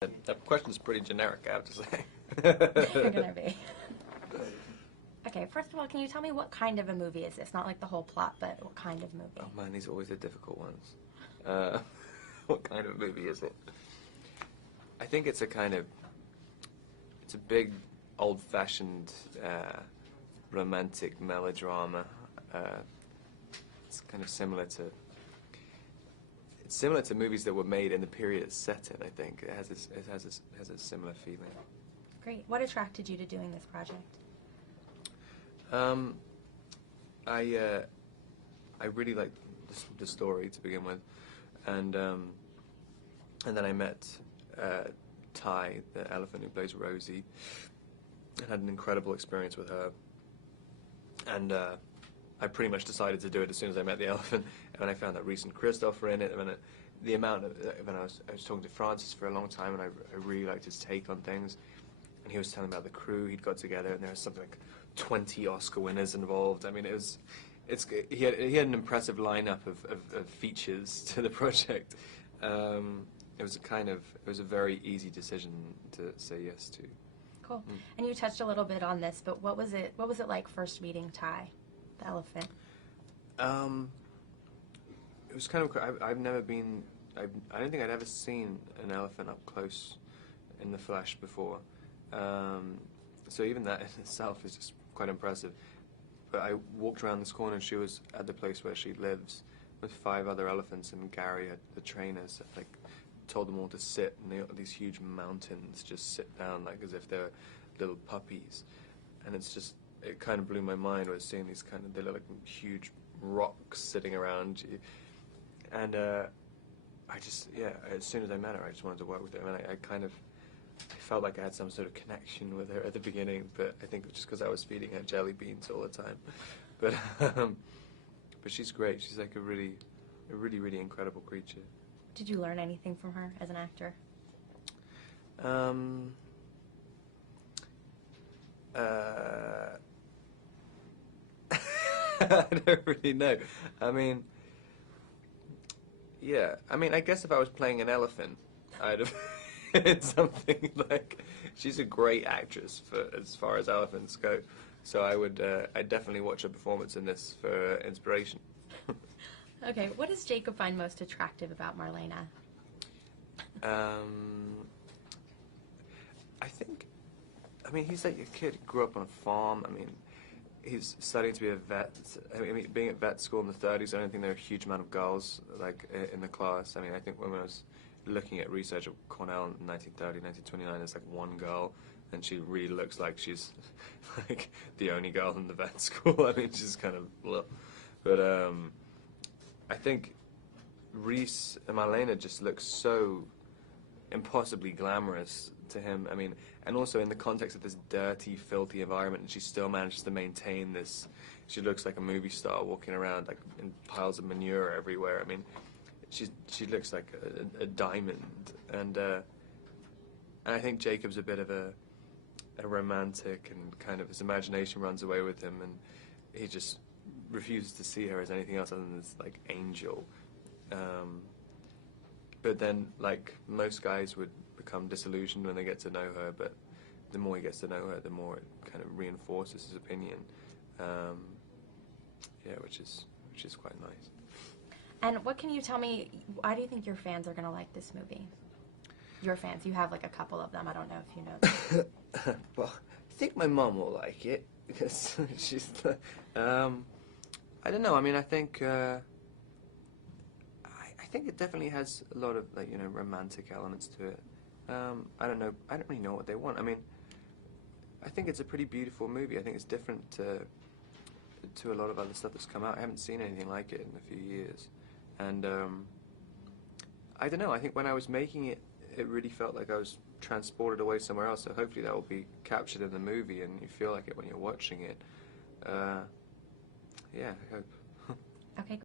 That question's pretty generic, I have to say. You're gonna be. Okay, first of all, can you tell me what kind of a movie is this? Not like the whole plot, but what kind of movie? Oh man, these are always the difficult ones. What kind of movie is it? I think it's a big, old-fashioned, romantic melodrama. It's kind of similar to movies that were made in the period it's set in. I think it has a similar feeling. Great. What attracted you to doing this project? I really liked the story to begin with, and then I met Ty, the elephant who plays Rosie, and had an incredible experience with her. And I pretty much decided to do it as soon as I met the elephant. And when I found that Reese and Christoph were in it, and the amount of when I was talking to Francis for a long time, and I really liked his take on things. And he was telling about the crew he'd got together, and there was something like 20 Oscar winners involved. I mean, he had an impressive lineup of features to the project. It was a very easy decision to say yes to. Cool. And you touched a little bit on this, but what was it like first meeting Ty, the elephant? It was kind of. I've never been. I don't think I'd ever seen an elephant up close in the flesh before. So even that in itself is just quite impressive. But I walked around this corner and she was at the place where she lives with 5 other elephants, and Gary, the trainers, like told them all to sit, and these huge mountains just sit down like as if they're little puppies. And it kind of blew my mind was seeing these they look like huge rocks sitting around you. And as soon as I met her, I just wanted to work with her. And I felt like I had some sort of connection with her at the beginning, but I think it was just because I was feeding her jelly beans all the time. But she's great. She's like a really, really incredible creature. Did you learn anything from her as an actor? I don't really know. I mean, yeah. I mean, I guess if I was playing an elephant, I'd have it's something like, she's a great actress as far as elephants go. So I'd definitely watch a performance in this for inspiration. Okay, what does Jacob find most attractive about Marlena? I mean, he's like a kid who grew up on a farm. I mean, he's studying to be a vet. I mean, being at vet school in the 30s, I don't think there are a huge amount of girls like in the class. I mean, I think when I was looking at research at Cornell in 1930, 1929, there's like 1 girl, and she really looks like she's like the only girl in the vet school. I mean, she's kind of blah. But I think Reese and Marlena just look so impossibly glamorous to him. I mean, and also in the context of this dirty, filthy environment, and she still manages to maintain this. She looks like a movie star walking around like in piles of manure everywhere. I mean, she looks like a diamond, and I think Jacob's a bit of a romantic, and kind of his imagination runs away with him, and he just refuses to see her as anything else other than this like angel. But then, like most guys would become disillusioned when they get to know her, but the more he gets to know her, the more it kind of reinforces his opinion. Yeah, which is quite nice. And what can you tell me, why do you think your fans are going to like this movie? Your fans, you have like a couple of them, I don't know if you know them. Well, I think my mum will like it, because she's the, I don't know, I mean, I think it definitely has a lot of, like, you know, romantic elements to it. I don't know, I don't really know what they want. I mean, I think it's a pretty beautiful movie. I think it's different to a lot of other stuff that's come out. I haven't seen anything like it in a few years. And I don't know, I think when I was making it, it really felt like I was transported away somewhere else, so hopefully that will be captured in the movie and you feel like it when you're watching it. Yeah, I hope. Okay.